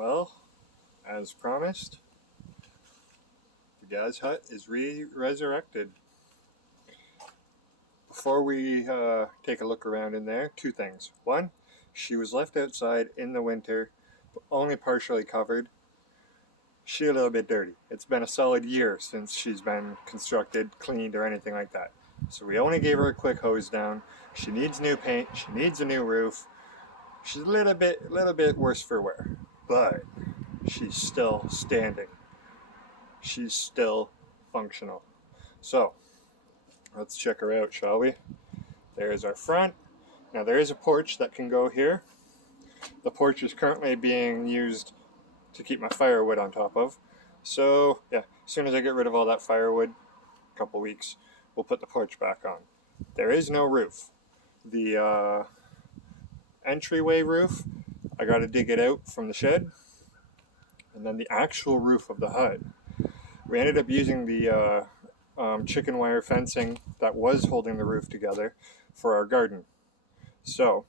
Well, as promised, the Gaz Hut is resurrected. Before we take a look around in there, two things. One, she was left outside in the winter, but only partially covered. She's a little bit dirty. It's been a solid year since she's been constructed, cleaned, or anything like that. So we only gave her a quick hose down. She needs new paint. She needs a new roof. She's a little bit worse for wear, but she's still standing. She's still functional. So let's check her out, shall we? There's our front. Now there is a porch that can go here. The porch is currently being used to keep my firewood on top of. So yeah, as soon as I get rid of all that firewood, a couple weeks, we'll put the porch back on. There is no roof. The entryway roof, I got to dig it out from the shed. And then the actual roof of the hut, we ended up using the chicken wire fencing that was holding the roof together for our garden. So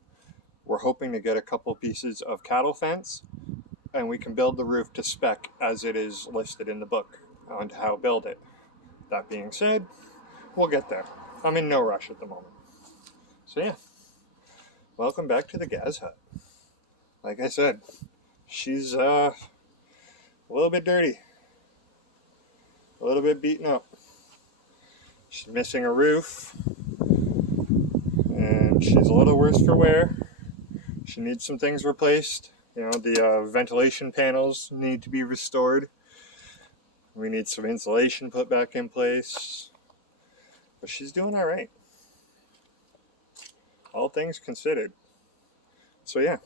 we're hoping to get a couple pieces of cattle fence, and we can build the roof to spec as it is listed in the book on how to build it. That being said, we'll get there. I'm in no rush at the moment. So yeah, welcome back to the Gaz Hut. Like I said, she's a little bit dirty, a little bit beaten up. She's missing a roof, and she's a little worse for wear. She needs some things replaced. You know, the ventilation panels need to be restored. We need some insulation put back in place. But she's doing all right, all things considered. So yeah,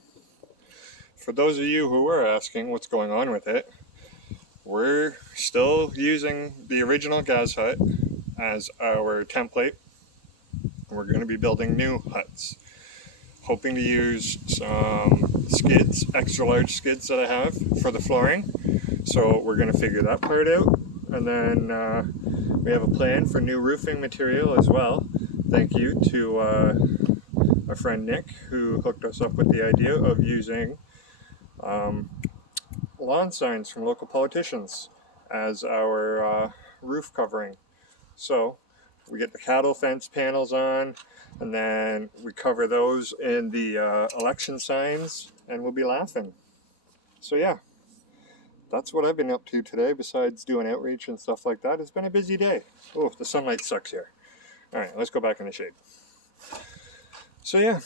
for those of you who were asking what's going on with it, we're still using the original Gaz Hut as our template. We're going to be building new huts, hoping to use some skids, extra large skids that I have for the flooring. So we're going to figure that part out, and then we have a plan for new roofing material as well. Thank you to our friend Nick, who hooked us up with the idea of using lawn signs from local politicians as our roof covering. So we get the cattle fence panels on, and then we cover those in the election signs, and we'll be laughing. So yeah, that's what I've been up to today besides doing outreach and stuff like that. It's been a busy day. Oh, the sunlight sucks here. All right, let's go back in the shade. So yeah,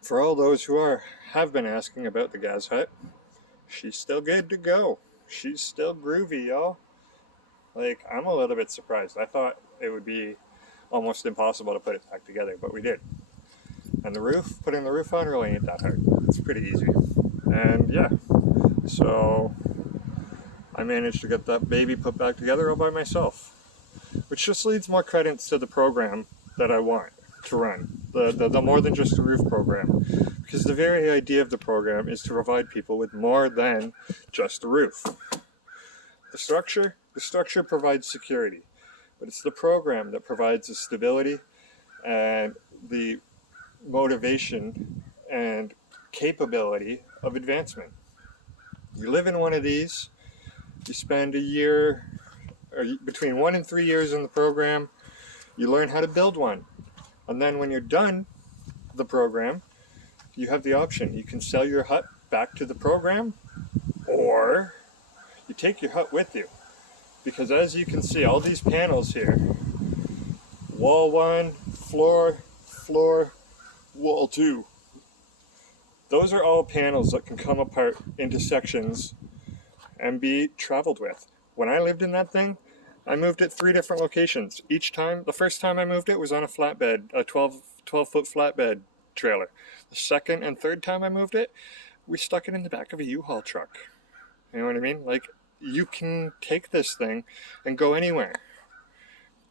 for all those who have been asking about the Gaz Hut, she's still good to go. She's still groovy, y'all. Like, I'm a little bit surprised. I thought it would be almost impossible to put it back together, but we did. And the roof, putting the roof on really ain't that hard. It's pretty easy. And yeah, so I managed to get that baby put back together all by myself, which just leads more credits to the program that I want to run, the more than just a roof program, because the very idea of the program is to provide people with more than just a roof. The structure provides security, but it's the program that provides the stability and the motivation and capability of advancement. You live in one of these, you spend a year, or between 1 and 3 years in the program, you learn how to build one. And then when you're done the program, you have the option. You can sell your hut back to the program, or you take your hut with you. Because as you can see, all these panels here, wall 1, floor, wall 2, those are all panels that can come apart into sections and be traveled with. When I lived in that thing, I moved it 3 different locations. Each time, the first time I moved it was on a flatbed, a 12-foot flatbed trailer. The second and third time I moved it, we stuck it in the back of a U-Haul truck. You know what I mean? Like, you can take this thing and go anywhere.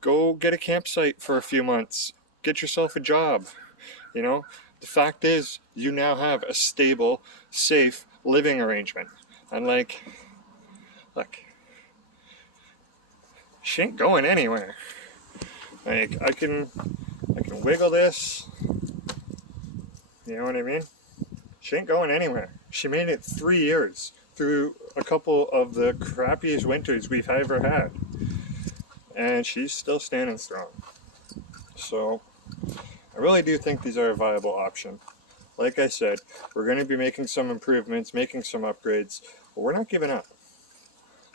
Go get a campsite for a few months. Get yourself a job. You know, the fact is, you now have a stable, safe living arrangement. And like, look, she ain't going anywhere. Like, I can wiggle this. You know what I mean? She ain't going anywhere. She made it 3 years through a couple of the crappiest winters we've ever had. And she's still standing strong. So I really do think these are a viable option. Like I said, we're going to be making some improvements, making some upgrades, but we're not giving up.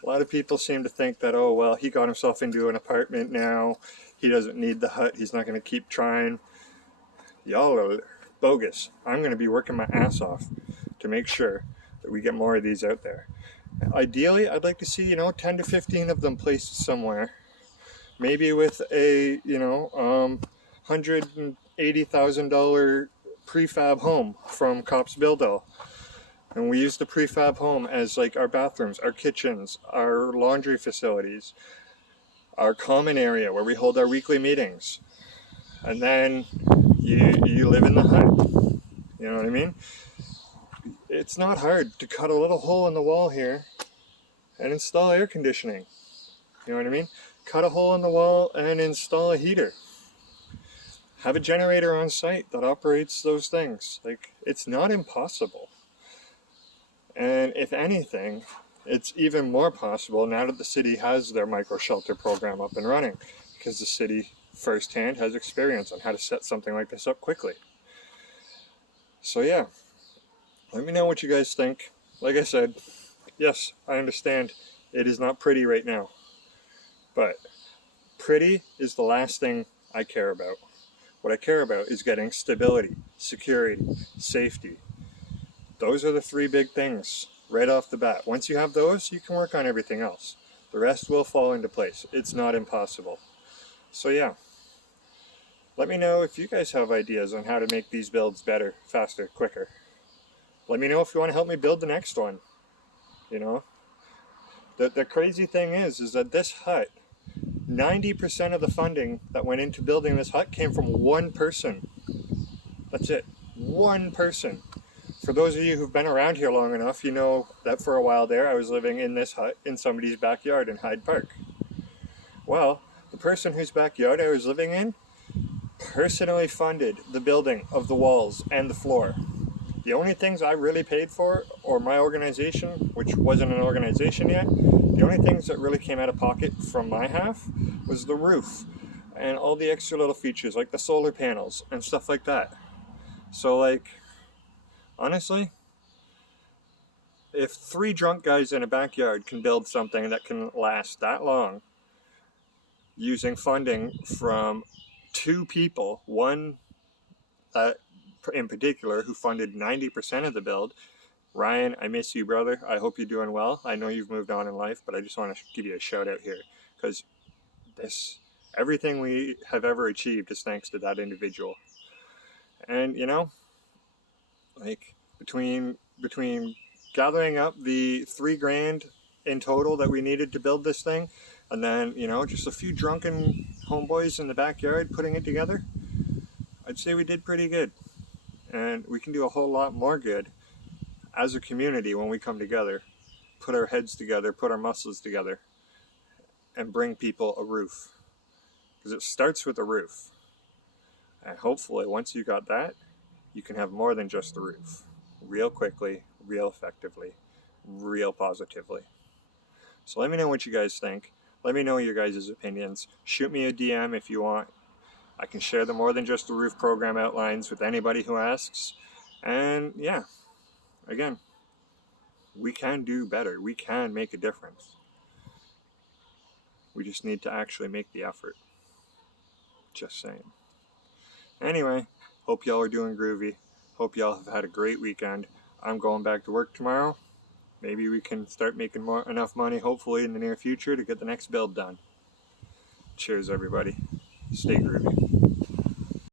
A lot of people seem to think that, oh, well, he got himself into an apartment now. He doesn't need the hut. He's not going to keep trying. Y'all are bogus. I'm going to be working my ass off to make sure that we get more of these out there. Ideally, I'd like to see, 10 to 15 of them placed somewhere. Maybe with a, $180,000 prefab home from Cops Build-All. And we use the prefab home as like our bathrooms, our kitchens, our laundry facilities, our common area where we hold our weekly meetings. And then you live in the hut. You know what I mean? It's not hard to cut a little hole in the wall here and install air conditioning. You know what I mean? Cut a hole in the wall and install a heater. Have a generator on site that operates those things. Like, it's not impossible. And if anything, it's even more possible now that the city has their micro shelter program up and running, because the city firsthand has experience on how to set something like this up quickly. So yeah, let me know what you guys think. Like I said, yes, I understand it is not pretty right now, but pretty is the last thing I care about. What I care about is getting stability, security, safety. Those are the three big things right off the bat. Once you have those, you can work on everything else. The rest will fall into place. It's not impossible. So yeah, let me know if you guys have ideas on how to make these builds better, faster, quicker. Let me know if you want to help me build the next one. The crazy thing is that this hut, 90% of the funding that went into building this hut came from one person. That's it. One person. For those of you who've been around here long enough, you know that for a while there I was living in this hut in somebody's backyard in Hyde Park. Well, the person whose backyard I was living in personally funded the building of the walls and the floor. The only things I really paid for, or my organization, which wasn't an organization yet, the only things that really came out of pocket from my half was the roof and all the extra little features like the solar panels and stuff like that. So like, honestly, if 3 drunk guys in a backyard can build something that can last that long using funding from 2 people, one in particular who funded 90% of the build. Ryan, I miss you, brother. I hope you're doing well. I know you've moved on in life, but I just want to give you a shout out here, because everything we have ever achieved is thanks to that individual. And like between gathering up the $3,000 in total that we needed to build this thing, and then just a few drunken homeboys in the backyard putting it together, I'd say we did pretty good. And we can do a whole lot more good as a community when we come together, put our heads together, put our muscles together, and bring people a roof. Because it starts with a roof. And hopefully once you got that, you can have more than just the roof. Real quickly, real effectively, real positively. So let me know what you guys think. Let me know your guys' opinions. Shoot me a DM if you want. I can share the More Than Just the Roof program outlines with anybody who asks. And yeah, again, we can do better. We can make a difference. We just need to actually make the effort. Just saying. Anyway, hope y'all are doing groovy. Hope y'all have had a great weekend. I'm going back to work tomorrow. Maybe we can start making enough money, hopefully in the near future, to get the next build done. Cheers, everybody. Stay groovy.